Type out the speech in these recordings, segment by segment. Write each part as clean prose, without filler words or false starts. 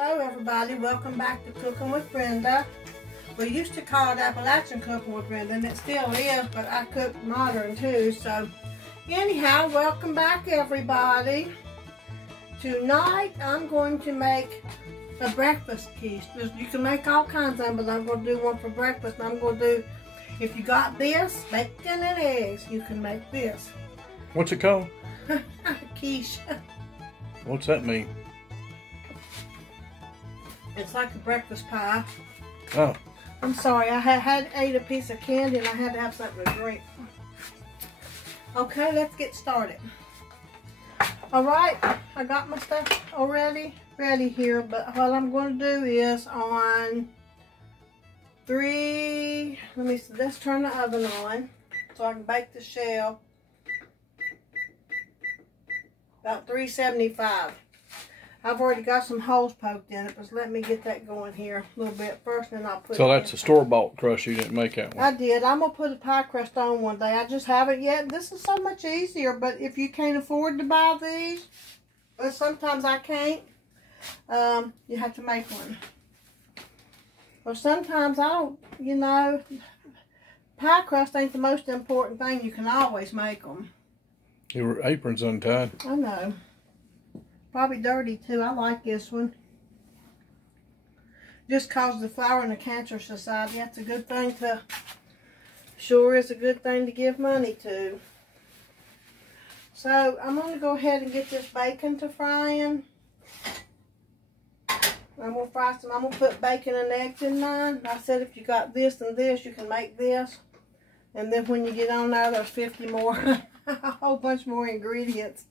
Hello everybody, welcome back to Cooking with Brenda. We used to call it Appalachian Cooking with Brenda, and it still is, but I cook modern too. So anyhow, welcome back everybody. Tonight I'm going to make a breakfast quiche. You can make all kinds of them, but I'm going to do one for breakfast. And I'm going to do, if you got this, bacon and eggs, you can make this. What's it called? Quiche. What's that mean? It's like a breakfast pie. Oh. I'm sorry, I had ate a piece of candy and I had to have something to drink. Okay, let's get started. Alright, I got my stuff already ready here, but what I'm going to do is on let's turn the oven on so I can bake the shell. About 375. I've already got some holes poked in it, but let me get that going here a little bit first, and then I'll put So it that's in. a store-bought crust. You didn't make that one. I did. I'm going to put a pie crust on one day. I just haven't yet. This is so much easier, but if you can't afford to buy these, but sometimes I can't, you have to make one. Or sometimes I don't, you know, pie crust ain't the most important thing. You can always make them. Your apron's untied. I know. Probably dirty too. I like this one. Just cause the flower in the Cancer Society. That's a good thing to, sure is a good thing to give money to. So I'm going to go ahead and get this bacon to frying. I'm going to fry some. I'm going to put bacon and eggs in mine. I said if you got this and this, you can make this. And then when you get on there, there's 50 more. A whole bunch more ingredients.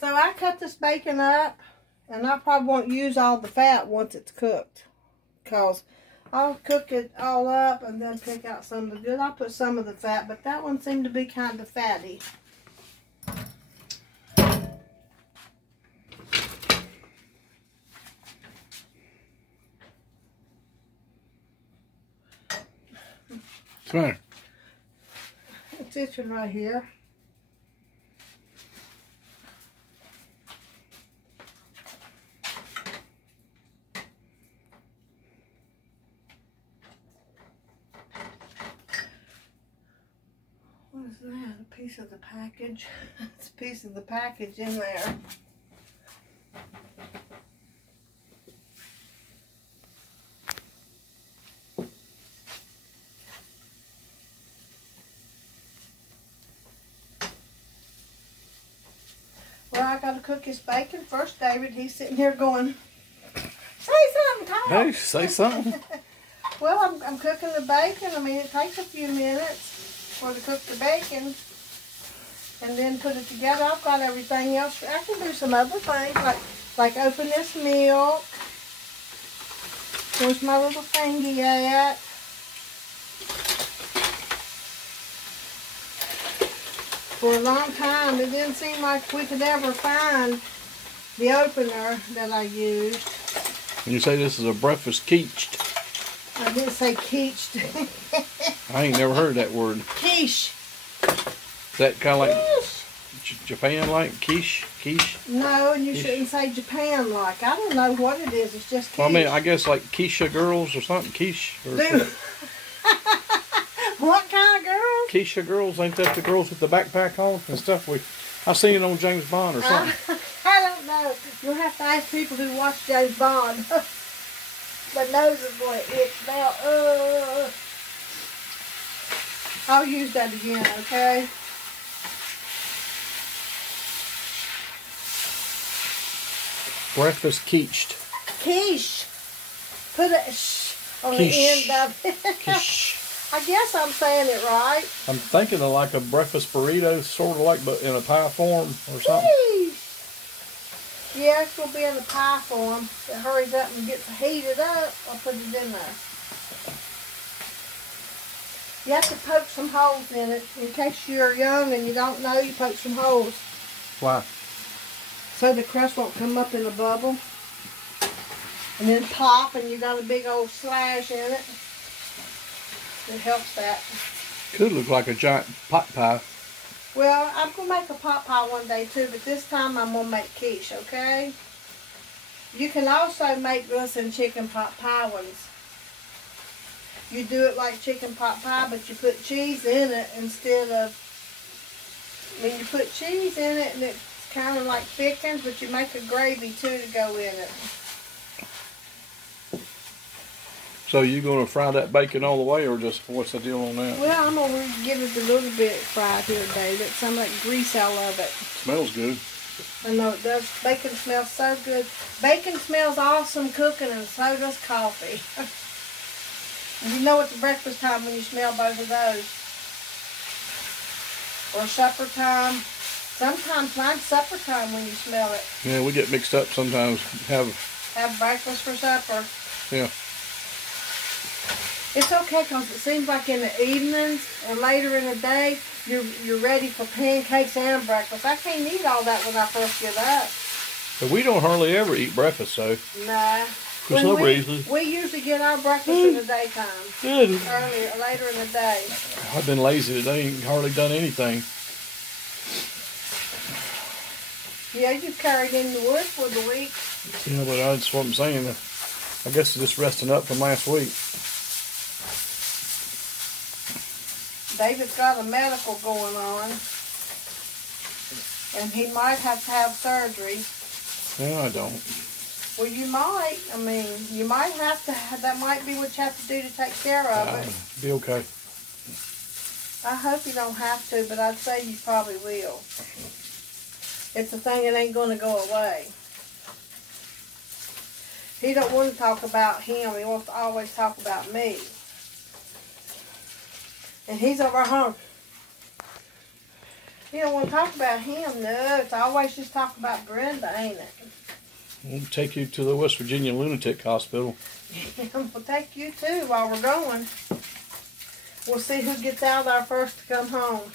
So I cut this bacon up, and I probably won't use all the fat once it's cooked, because I'll cook it all up and then pick out some of the good. I'll put some of the fat, but that one seemed to be kind of fatty. Come on. It's itching right here. What is that? A piece of the package? It's a piece of the package in there. Well, I gotta cook his bacon first, David. He's sitting here going, say something, Tom. Hey, say something. Well, I'm cooking the bacon. I mean, it takes a few minutes for to cook the bacon and then put it together. I've got everything else. I can do some other things, like open this milk. Where's my little thingy at? For a long time, it didn't seem like we could ever find the opener that I used. When you say this is a breakfast quiche, I didn't say quiche. I ain't never heard that word. Quiche. Is that kind of like Japan-like? Quiche? No, and you quiche. Shouldn't say Japan-like. I don't know what it is. It's just quiche. Well, I mean, I guess like quiche girls or something. Quiche. Or Dude. What kind of girls? Quiche girls, ain't that the girls with the backpack on and stuff? I seen it on James Bond or something. I don't know. You'll have to ask people who watch James Bond. My nose is going to itch now. I'll use that again, okay? Breakfast quiche. Quiche. Put a sh on the end of it. Quiche. I guess I'm saying it right. I'm thinking of like a breakfast burrito, sort of like, but in a pie form or something. Quiche. Yeah, it's going to be in the pie form. It hurries up and gets heated up. I'll put it in there. You have to poke some holes in it. In case you're young and you don't know, you poke some holes. Why? So the crust won't come up in a bubble. And then pop, and you got a big old slash in it. It helps that. Could look like a giant pot pie. Well, I'm going to make a pot pie one day too, but this time I'm going to make quiche, okay? You can also make this in chicken pot pie ones. You do it like chicken pot pie, but you put cheese in it instead of, when you put cheese in it and it's kind of like thickens, but you make a gravy too to go in it. So you going to fry that bacon all the way, or just what's the deal on that? Well, I'm going to give it a little bit fried here, David. Some of that grease, I love it. Smells good. I know it does. Bacon smells so good. Bacon smells awesome cooking, and so does coffee. And you know it's breakfast time when you smell both of those. Or supper time. Sometimes mine's supper time when you smell it. Yeah, we get mixed up sometimes. Have breakfast for supper. Yeah. It's okay because it seems like in the evenings and later in the day, you're ready for pancakes and breakfast. I can't eat all that when I first get up. But we don't hardly ever eat breakfast, so. Nah. For some reason. We usually get our breakfast in the daytime. Earlier, later in the day. I've been lazy today and hardly done anything. Yeah, you carried in the wood for the week. Yeah, but that's what I'm saying. I guess it's just resting up from last week. David's got a medical going on. And he might have to have surgery. No, I don't. Well, you might. I mean, you might have to. That might be what you have to do to take care of it. Be okay. I hope you don't have to, but I'd say you probably will. It's a thing that ain't going to go away. He don't want to talk about him. He wants to always talk about me. And he's over home. He don't want to talk about him, no. It's always just talk about Brenda, ain't it? We'll take you to the West Virginia Lunatic Hospital. We'll take you too while we're going. We'll see who gets out there first to come home.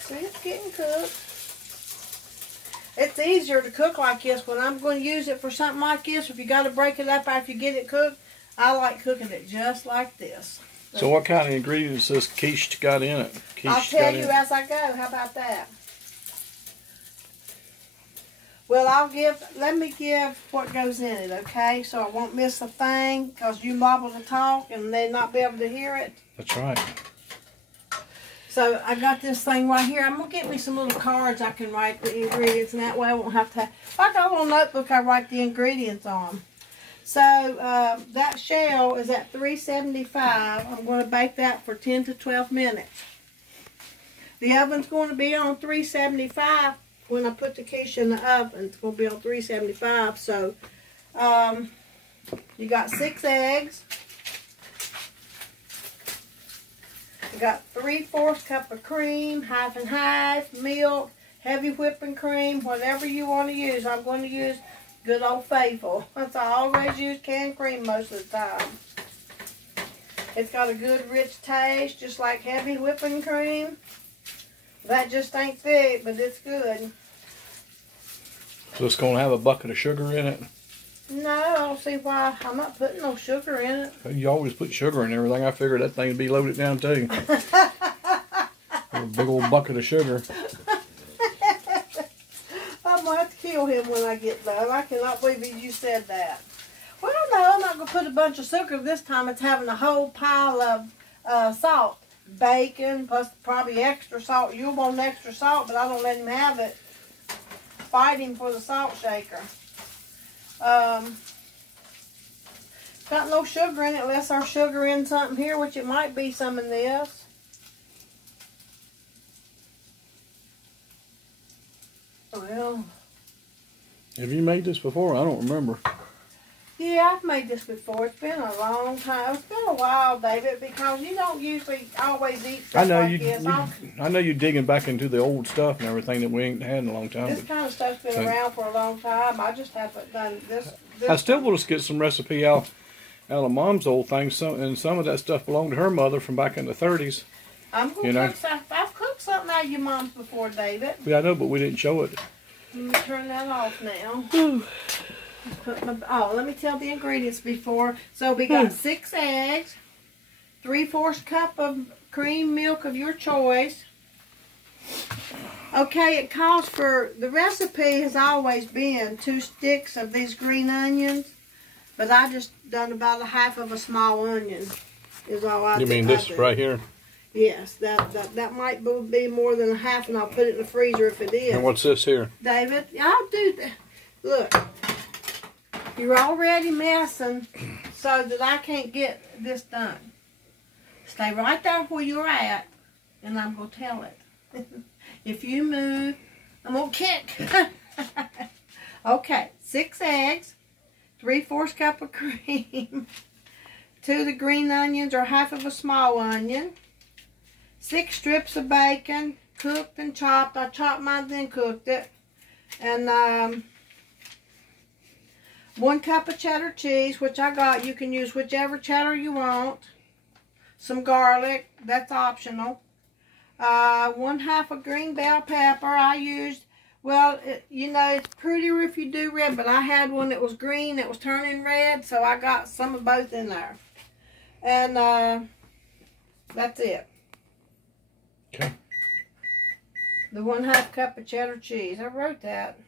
See, it's getting cooked. It's easier to cook like this when I'm going to use it for something like this. If you got to break it up after you get it cooked, I like cooking it just like this. So what kind of ingredients this quiche got in it? I'll tell you as I go. How about that? Well, let me give what goes in it, okay? So I won't miss a thing because you liable to talk and they not be able to hear it. That's right. So I got this thing right here. I'm going to get me some little cards I can write the ingredients, and that way I won't have to. If I got a little notebook, I write the ingredients on. So that shell is at 375. I'm going to bake that for 10 to 12 minutes. The oven's going to be on 375 when I put the quiche in the oven. It's going to be on 375. So you got 6 eggs. You got 3/4 cup of cream, half and half, milk, heavy whipping cream, whatever you want to use. I'm going to use good old faithful. That's I always use canned cream most of the time. It's got a good rich taste, just like heavy whipping cream. That just ain't thick, but it's good. So it's going to have a bucket of sugar in it? No, I don't see why. I'm not putting no sugar in it. You always put sugar in everything. I figured that thing would be loaded down too. A big old bucket of sugar. I'm going to have to kill him when I get done. I cannot believe you said that. Well, no, I'm not going to put a bunch of sugar this time. It's having a whole pile of salt. Bacon, plus probably extra salt. You'll want extra salt, but I don't let him have it. Fight him for the salt shaker. Got no sugar in it unless there's sugar in something here, which it might be some in this. Well, have you made this before? I don't remember. Yeah, I've made this before. It's been a long time. It's been a while, David, because you don't usually always eat stuff like this. I know you're digging back into the old stuff and everything that we ain't had in a long time. This kind of stuff's been around for a long time. I just haven't done this. I still want to get some recipe out of Mom's old things, and some of that stuff belonged to her mother from back in the 30s. I'm going to cook stuff. I've cooked something out of your mom's before, David. Yeah, I know, but we didn't show it. Let me turn that off now. Let me tell the ingredients before. So we got 6 eggs, 3/4 cup of cream milk of your choice. Okay, it calls for, the recipe has always been 2 sticks of these green onions, but I just done about 1/2 of a small onion is all I do. You mean this right here? Yes, that might be more than 1/2, and I'll put it in the freezer if it is. And what's this here? David, I'll do that. Look, you're already messing so that I can't get this done. Stay right there where you're at, and I'm going to tell it. If you move, I'm going to kick. Okay, 6 eggs, 3/4 cup of cream, 2 of the green onions or 1/2 of a small onion, 6 strips of bacon, cooked and chopped. I chopped mine, then cooked it. And 1 cup of cheddar cheese, which I got. You can use whichever cheddar you want. Some garlic, that's optional. 1/2 of green bell pepper. I used, well, you know, it's prettier if you do red, but I had one that was green that was turning red, so I got some of both in there. And that's it. Okay. The 1/2 cup of cheddar cheese. I wrote that.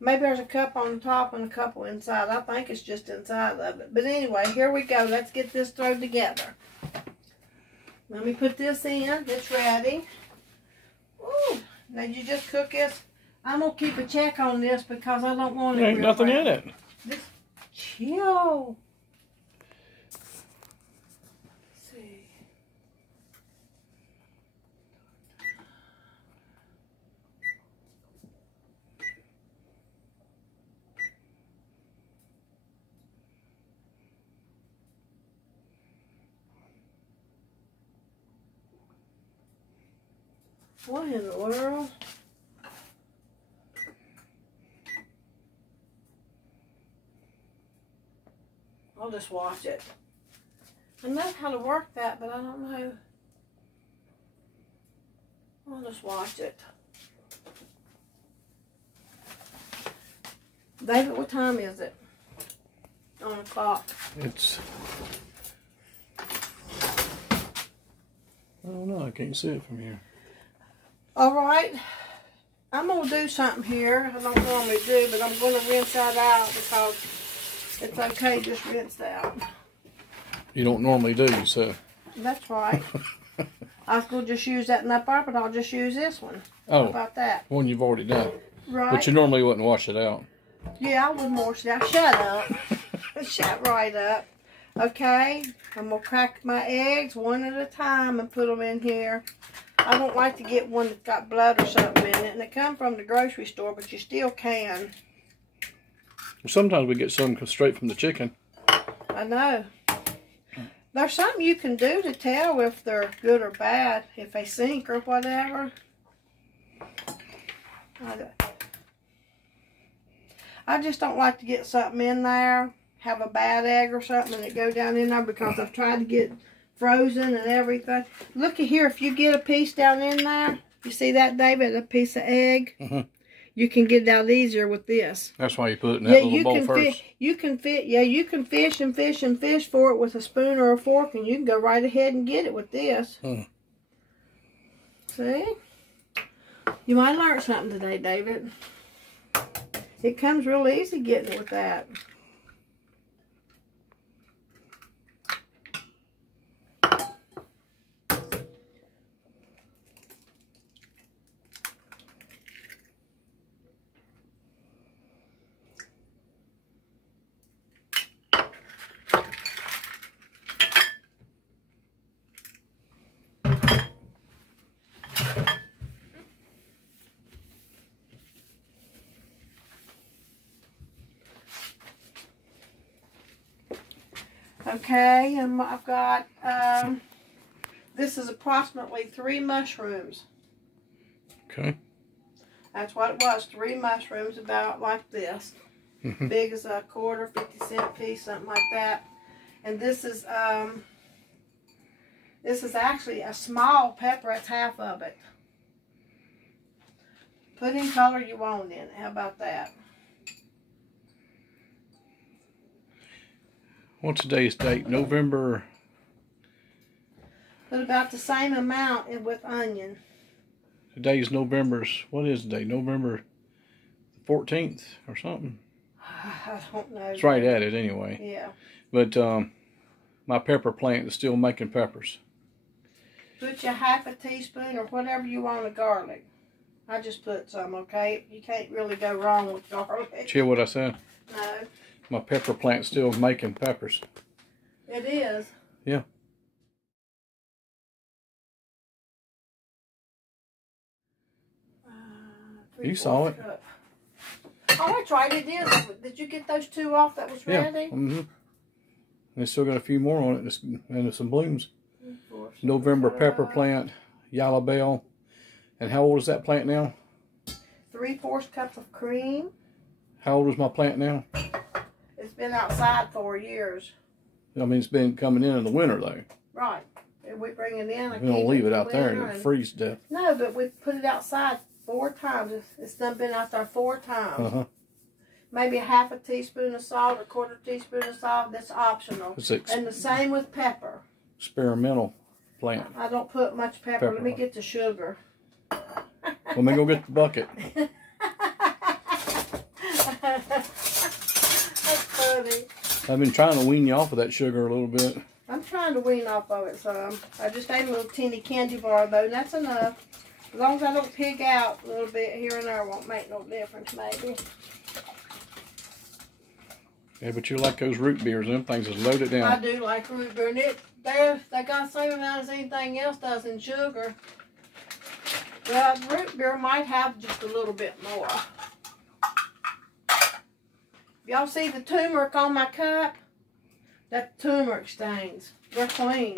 Maybe there's a cup on the top and a couple inside. I think it's just inside of it. But anyway, here we go. Let's get this thrown together. Let me put this in. It's ready. Ooh. Now you just cook this. I'm going to keep a check on this because I don't want it. There ain't nothing in it. This, chill. Let's see. What in the world? I'll just watch it. I know how to work that, but I don't know. I'll just watch it. David, what time is it? On the clock. It's, I don't know, I can't see it from here. Alright, I'm going to do something here. I don't normally do, but I'm going to rinse that out because it's okay just rinsed out. You don't normally do, you said. That's right. I was going to just use that in that part, but I'll just use this one. Oh, How about that? one you've already done. Right. But you normally wouldn't wash it out. Yeah, I wouldn't wash it out. Shut up. Shut right up. Okay, I'm going to crack my eggs one at a time and put them in here. I don't like to get one that's got blood or something in it. And they come from the grocery store, but you still can. Sometimes we get some straight from the chicken. I know. There's something you can do to tell if they're good or bad, if they sink or whatever. I just don't like to get something in there, have a bad egg or something, and it go down in there because I've tried to get frozen and everything. Looky here, if you get a piece down in there, you see that, David, a piece of egg? Mm-hmm. You can get it out easier with this. That's why you put it in that little bowl first. You can fish and fish and fish for it with a spoon or a fork, and you can go right ahead and get it with this. See? You might learn something today, David. It comes real easy getting it with that. Okay, and I've got, this is approximately 3 mushrooms. Okay. That's what it was, 3 mushrooms about like this. Big as a quarter, 50-cent piece, something like that. And this is actually a small pepper, it's half of it. Put any color you want in it, how about that? What's today's date? November Put about the same amount in with onion. Today's what is the day? November 14th or something? I don't know. It's right at it anyway. Yeah. But my pepper plant is still making peppers. Put your half a teaspoon or whatever you want of garlic. I just put some, okay? You can't really go wrong with garlic. Did you hear what I said? No. My pepper plant's still making peppers. It is. Yeah. You saw it. Cup. Oh, that's right, it is. Did you get those 2 off that was ready? Yeah. Mm-hmm. They still got a few more on it and some blooms. November pepper plant, yellow bell. And how old is that plant now? 3/4 cups of cream. How old is my plant now? It's been outside 4 years. I mean, it's been coming in the winter, though. Right. And we bring it in. We don't leave it out there and it'll freeze to death. No, but we put it outside 4 times. It's done been out there 4 times. Maybe a half a teaspoon of salt, a 1/4 teaspoon of salt. That's optional. And the same with pepper. Experimental plant. I don't put much pepper. Let me get the sugar. Let me go get the bucket. That's funny. I've been trying to wean you off of that sugar a little bit. I'm trying to wean off of it some. I just ate a little teeny candy bar though, and that's enough. As long as I don't pig out a little bit here and there, won't make no difference maybe. Yeah, but you like those root beers. Them things is loaded down. I do like root beer, and they got the same amount as anything else does in sugar. Well, root beer might have just a little bit more. Y'all see the turmeric on my cup? That's turmeric stains. They're clean.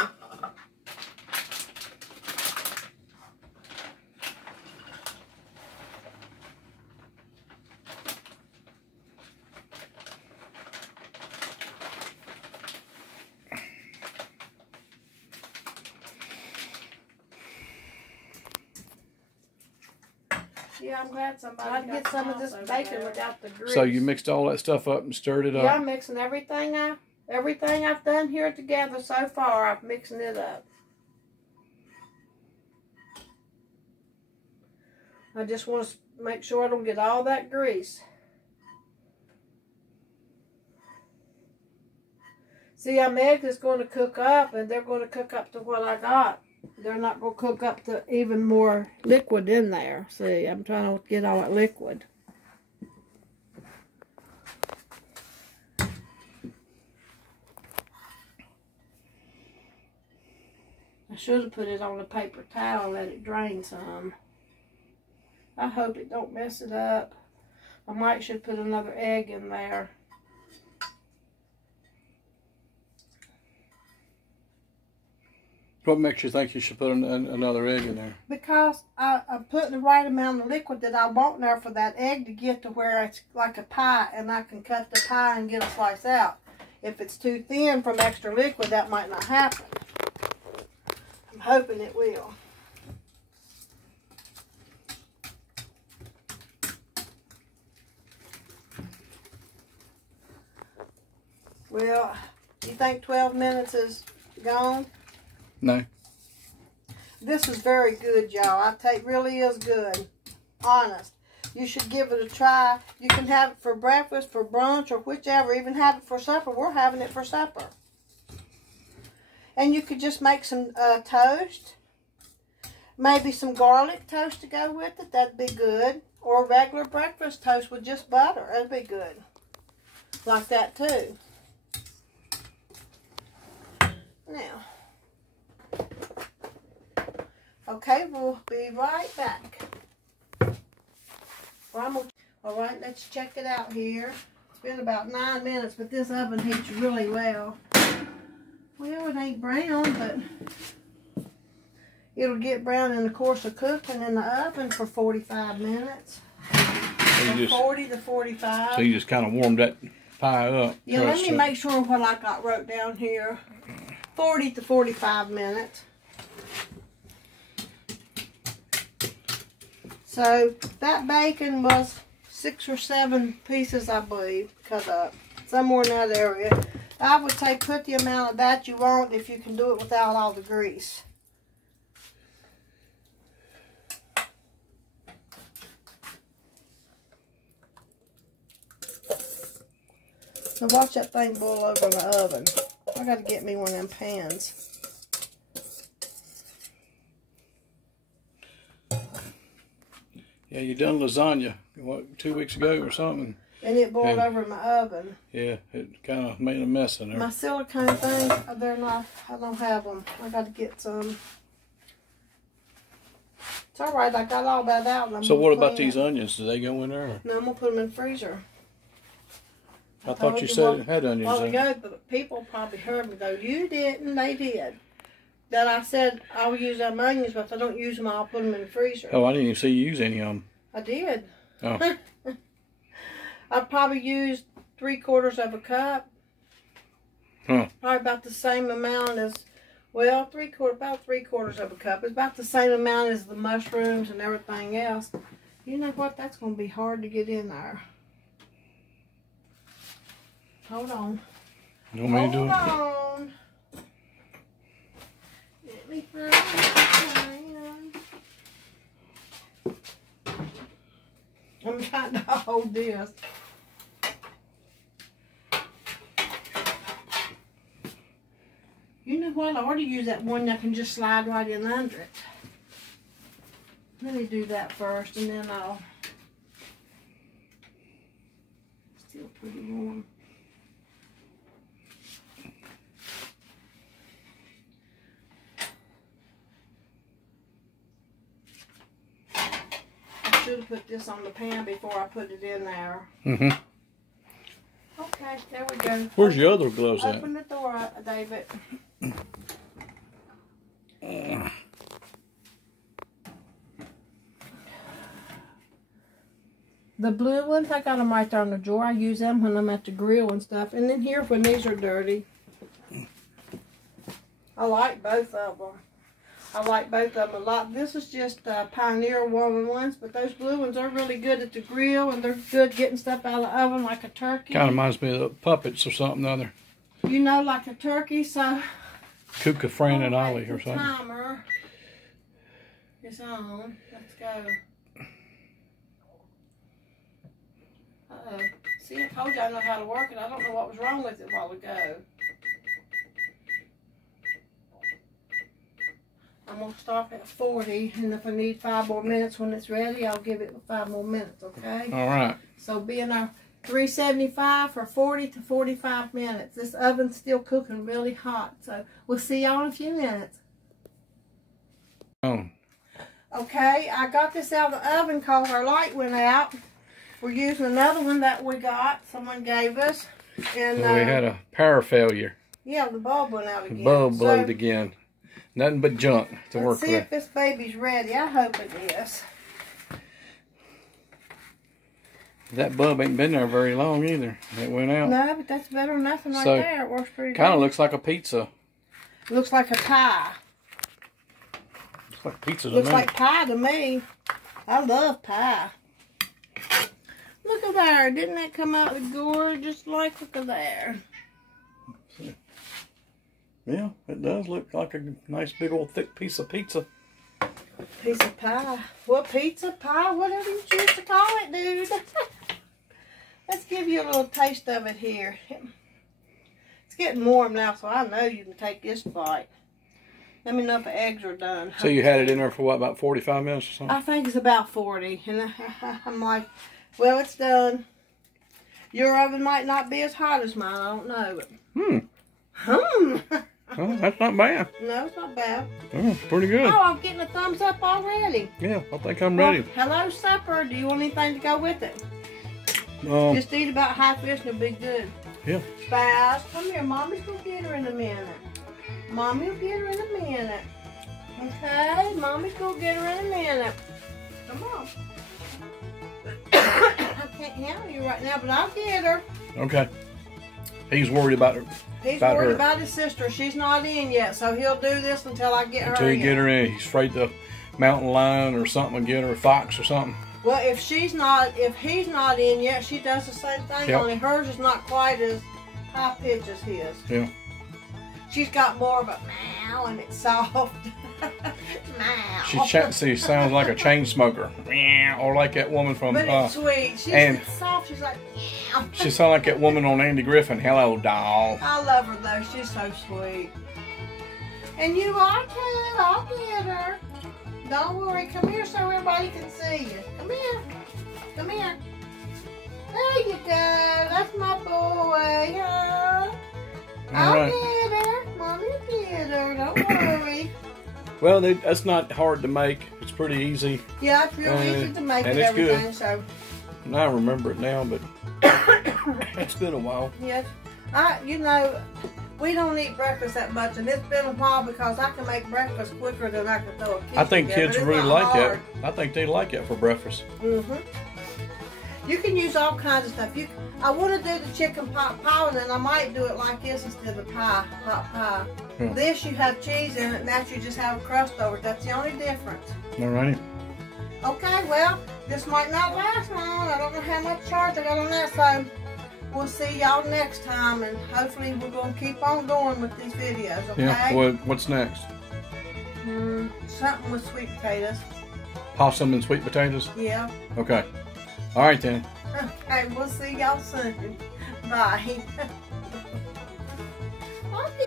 Yeah, I'm glad somebody. I'd get some of this bacon without the grease. So you mixed all that stuff up and stirred it up? Yeah, I'm mixing everything I've done here together so far. I'm mixing it up. I just want to make sure I don't get all that grease. See, our eggs is going to cook up, and they're going to cook up to what I got. They're not going to cook up to even more liquid in there. See, I'm trying to get all that liquid. I should have put it on a paper towel and let it drain some. I hope it don't mess it up. I might should put another egg in there. What makes you think you should put another egg in there? Because I'm putting the right amount of liquid that I want there for that egg to get to where it's like a pie, and I can cut the pie and get a slice out. If it's too thin from extra liquid, that might not happen. I'm hoping it will. Well, you think 12 minutes is gone? No. This is very good, y'all. Really is good. Honest. You should give it a try. You can have it for breakfast, for brunch, or whichever. Even have it for supper. We're having it for supper. And you could just make some toast. Maybe some garlic toast to go with it. That'd be good. Or regular breakfast toast with just butter. That'd be good. Like that too. Now. Okay, we'll be right back. Well, all right, let's check it out here. It's been about 9 minutes, but this oven heats really well. Well, it ain't brown, but it'll get brown in the course of cooking in the oven for 45 minutes. So 40 to 45. So you just kind of warmed that pie up. Yeah, let me make sure what I got wrote down here. 40 to 45 minutes. So that bacon was 6 or 7 pieces, I believe, cut up. Somewhere in that area. I would say put the amount of that you want if you can do it without all the grease. Now watch that thing boil over in the oven. I got to get me one of them pans. Yeah, you done lasagna, what, 2 weeks ago or something? And it boiled over in my oven. Yeah, it kind of made a mess in there. My silicone things, they're not, I don't have them. I got to get some. It's all right, I got all that out. So what about these onions? Do they go in there? Or? No, I'm going to put them in the freezer. I thought you said it had onions in it. But people probably heard me go, you didn't, they did. That I said I would use them onions, but if I don't use them, I'll put them in the freezer. Oh, I didn't even see you use any of them. I did. Oh. I probably used 3/4 of a cup. Huh. Probably about the same amount as, well, about 3/4 of a cup. It's about the same amount as the mushrooms and everything else. You know what? That's going to be hard to get in there. Hold on. You want me to do it? Hold on. Let me find the pan. I'm trying to hold this. You know what? I already used that one that can just slide right in under it. Let me do that first, and then I'll. Still pretty warm. I should have put this on the pan before I put it in there. Mm-hmm. Okay, there we go. Where's your other gloves at? Open the door, David. The blue ones, I got them right there on the drawer. I use them when I'm at the grill and stuff. And then here when these are dirty. I like both of them. I like both of them a lot. This is just Pioneer Woman ones, but those blue ones are really good at the grill, and they're good getting stuff out of the oven like a turkey. Kind of reminds me of the puppets or something other. You know, like a turkey, so... Kuka, Fran, and Ollie or something. The timer is on. Let's go. Uh-oh. See, I told you I know how to work it. I don't know what was wrong with it a while ago. I'm going to stop at 40, and if I need 5 more minutes when it's ready, I'll give it 5 more minutes, okay? All right. So be in our 375 for 40 to 45 minutes. This oven's still cooking really hot, so we'll see y'all in a few minutes. Oh. Okay, I got this out of the oven because our light went out. We're using another one that we got, someone gave us. And we had a power failure. Yeah, the bulb went out again. The bulb blowed again. Nothing but junk to work with. Let's see if this baby's ready. I hope it is. That bulb ain't been there very long either. It went out. No, but that's better than nothing right there. It works pretty good. Kind of looks like a pizza. Looks like a pie. Looks like pizza to me. Looks like pie to me. I love pie. Look at there. Didn't that come out gorgeous? Like, look at there. Yeah, it does look like a nice big old thick piece of pizza. Piece of pie. Well, pizza, pie, whatever you choose to call it, dude. Let's give you a little taste of it here. It's getting warm now, so I know you can take this bite. Let me know if the eggs are done. So you had it in there for what, about 45 minutes or something? I think it's about 40. And I'm like, well, it's done. Your oven might not be as hot as mine. I don't know. But Oh, that's not bad. No, it's not bad. Oh, pretty good. Oh, I'm getting a thumbs up already. Yeah, I think I'm ready. Well, hello, supper. Do you want anything to go with it? Just eat about half this and it'll be good. Yeah. Spaz, come here. Mommy's going to get her in a minute. Mommy will get her in a minute. Okay? Mommy's going to get her in a minute. Come on. I can't handle you right now, but I'll get her. Okay. He's worried about her. He's worried about his sister. She's not in yet, so he'll do this until I get her in. Until you get her in. He's afraid the mountain lion or something will get her, a fox or something. Well, if he's not in yet, she does the same thing, only hers is not quite as high pitch as his. Yeah. She's got more of a meow and it's soft. Meow. She sounds like a chain smoker. Or like that woman from... But it's sweet. She's soft. She's like, meow. She sounds like that woman on Andy Griffin. Hello, doll. I love her though. She's so sweet. And you are too. I'll get her. Don't worry. Come here so everybody can see you. Come here. Come here. There you go. That's my boy. Huh? I'll get her. Mommy get her. Don't worry. Well, that's not hard to make. It's pretty easy. Yeah, it's real easy to make and it it's everything. good. So. I remember it now, but it's been a while. Yes. You know, we don't eat breakfast that much, and it's been a while because I can make breakfast quicker than I can throw a quiche I think together. kids really like that. I think they like it for breakfast. You can use all kinds of stuff. I want to do the chicken pot pie, and then I might do it like this instead of pot pie. Yeah. This you have cheese in it, and that you just have a crust over it. That's the only difference. Alrighty. Okay, well, this might not last long. I don't know how much charge I got on that, so we'll see y'all next time, and hopefully we're going to keep on going with these videos, okay? Yeah, well, what's next? Something with sweet potatoes. Possum and sweet potatoes? Yeah. Okay. Alright then. Okay, we'll see y'all soon. Bye. Bye.